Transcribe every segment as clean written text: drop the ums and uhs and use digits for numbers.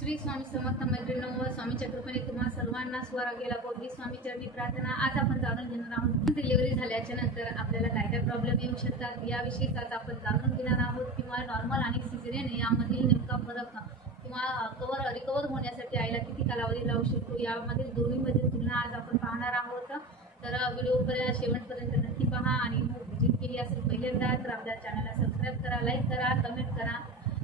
श्री स्वामी समर्थ मैत्रिणींनो, स्वामीच्या कृपेने तुम्हा सर्वांना स्वरागेला बोधी स्वामी चरणी प्रार्थना। आज आपण जाणून घेणार आहोत डिलिव्हरी झाल्याच्या नंतर आपल्याला काय काय प्रॉब्लेम येऊ शकतात याविषयी आज आपण जाणून घेणार आहोत। किंवा नॉर्मल आणि सिझेरियन यामधील नेमका फरक किंवा रिकवर होण्यासाठी आईला किती कालावधी लागू शकतो यामधील दोन्हीमधील तुलना आज आपण पाहणार आहोत। तर व्हिडिओ शेवटपर्यंत नक्की पहा आणि व्हिजिट केली असेल पहिल्यांदा तर आपल्या चॅनलला सबस्क्राईब करा, लाईक करा, कमेंट करा।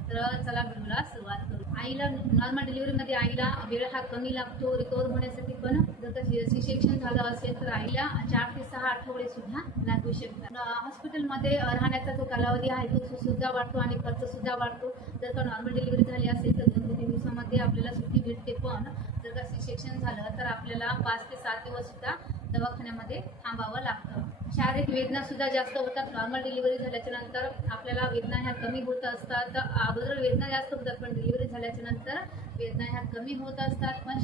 तर चला व्हिडिओला सुरुवात करू। आईला नॉर्मल डिलिव्हरीमध्ये आईला वेळ हा कमी लागतो रिकवर होण्यासाठी, पण जर का सी सेक्शन झालं असेल तर आईला 4 ते 6 आठवडे सुद्धा लागू शकतात। हॉस्पिटलमध्ये राहण्याचा जो कालावधी आहे तो सुद्धा वाढतो आणि खर्च सुद्धा वाढतो। जर का नॉर्मल डिलिव्हरी झाली असेल तर 2 ते 3 दिवसामध्ये आपल्याला सुट्टी भेटते, पण जर का सी सेक्शन झालं तर आपल्याला 5 ते 7 दिवस सुद्धा दवाखान्यामध्ये थांबावं लागतं। शारीरिक वेदना सुद्धा जास्त होतात। नॉर्मल डिलिव्हरी झाल्याच्या नंतर आपल्याला वेदना ह्या कमी होत असतात। अगोदर वेदना जास्त होतात, पण डिलिव्हरी झाल्याच्या नंतर वेदना ह्या कमी होत असतात। पण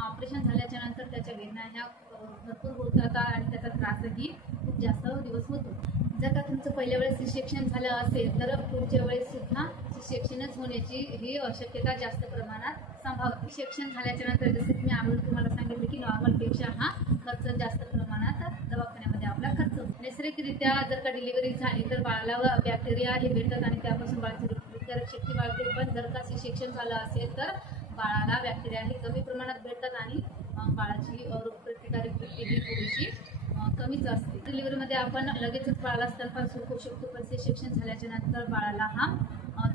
ऑपरेशन झाल्याच्या नंतर त्याच्या वेदना ह्या भरपूर होत जातात आणि त्याचा त्रासही खूप जास्त दिवस होतो। जर का तुमचं पहिल्या वेळेस सी सेक्शन झालं असेल तर पुढच्या वेळेस सुद्धा सी सेक्शनच होण्याची ही शक्यता जास्त प्रमाणात संभाव्य। सी सेक्शन झाल्याच्या नंतर जसं की मी अगोदर तुम्हाला सांगितलं की नॉर्मलपेक्षा हा खर्च जास्त प्रमाणात दवाखान्यामध्ये आपला खर्च होतो। नैसर्गिकरित्या जर का डिलिव्हरी झाली तर बाळाला बॅक्टेरिया हे भेटतात आणि त्यापासून बाळाची रोगप्रतिकारक शक्ती वाढते। पण जर का सी सेक्शन झालं असेल तर बाळाला बॅक्टेरिया हे कमी प्रमाणात भेटतात आणि बाळाची रोगप्रतिकारक शक्ती ही थोडीशी कमीच असते। डिलिव्हरीमध्ये आपण लगेचच बाळाला स्तनपान सुरू करू शकतो, पण सी सेक्शन झाल्याच्या नंतर बाळाला हा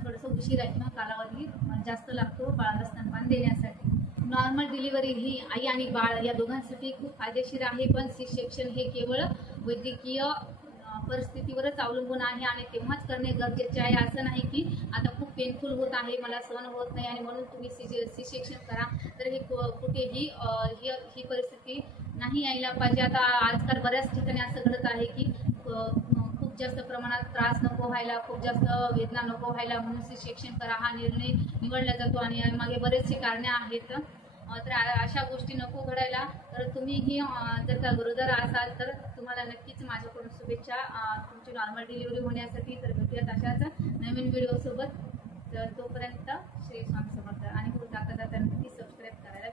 थोडंसं उशिरा किंवा कालावधी जास्त लागतो बाळाला स्तनपान देण्यासाठी। नॉर्मल डिलिव्हरी ही आई आणि बाळ या दोघांसाठी खूप फायदेशीर आहे, पण सी सेक्शन हे केवळ वैद्यकीय परिस्थितीवरच अवलंबून आहे आणि तेव्हाच करणे गरजेचे आहे। असं नाही की आता खूप पेनफुल होत आहे, मला सहन होत नाही आणि म्हणून तुम्ही सी सेक्शन करा, तर हे कुठेही ही परिस्थिती नाही यायला पाहिजे। आता आजकाल बऱ्याच ठिकाणी असं घडत आहे की खूप जास्त प्रमाणात त्रास नको व्हायला, खूप जास्त वेदना नको व्हायला म्हणून सी सेक्शन करा हा निर्णय निवडला जातो आणि मागे बरेचसे कारणे आहेत। तर अशा गोष्टी नको घडायला, तर तुम्हीही जर का गरोदर असाल तर तुम्हाला नक्कीच माझ्याकडून शुभेच्छा तुमची नॉर्मल डिलिव्हरी होण्यासाठी। तर भेटूयात अशाच नवीन व्हिडिओ सोबत। तर तोपर्यंत श्री स्वामी समर्थ आणि जाता जाता नक्की सबस्क्राईब करायला